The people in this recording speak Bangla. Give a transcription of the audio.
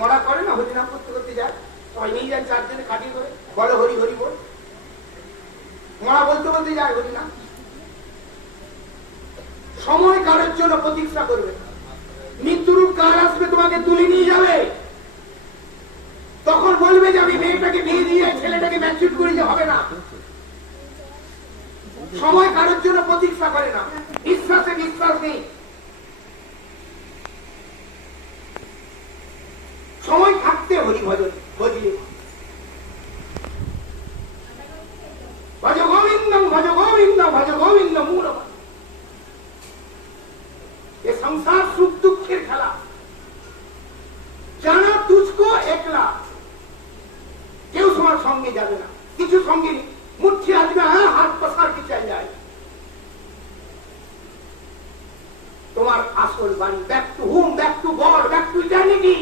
মরা করে না, হরিনাম করতে করতে যায়, সবাই নিয়ে যায় 4 দিনে কাটিয়ে করে, বলো হরি হরি বল, মরা বলতে বলতে যায় হরিনাম। সময় কারোর জন্য প্রতীক্ষা করবে, মৃত্যুরূপ কাল আসবে, তোমাকে তুলে নিয়ে যাবে, তখন বলবে যে আমি মেয়েটাকে বিয়ে দিয়ে ছেলেটাকে ম্যাচিউর করে যে হবে না। সময় কারোর জন্য প্রতীক্ষা করে না, বিশ্বাসে বিশ্বাস নেই। সময় থাকতে হরি ভজন ভজিয়ে, ভজ গোবিন্দম ভজ গোবিন্দম ভজ গোবিন্দ মূল। ये संसार सुख दुखेर खेला, जाना तुझको एकला, কেউ তোমার সঙ্গে যাবে না, কিছু সঙ্গে মুঠি আসবে, হাত পসার কি চাই যায়। তোমার আসল বাড়ি, back to home, back to god, back to eternity,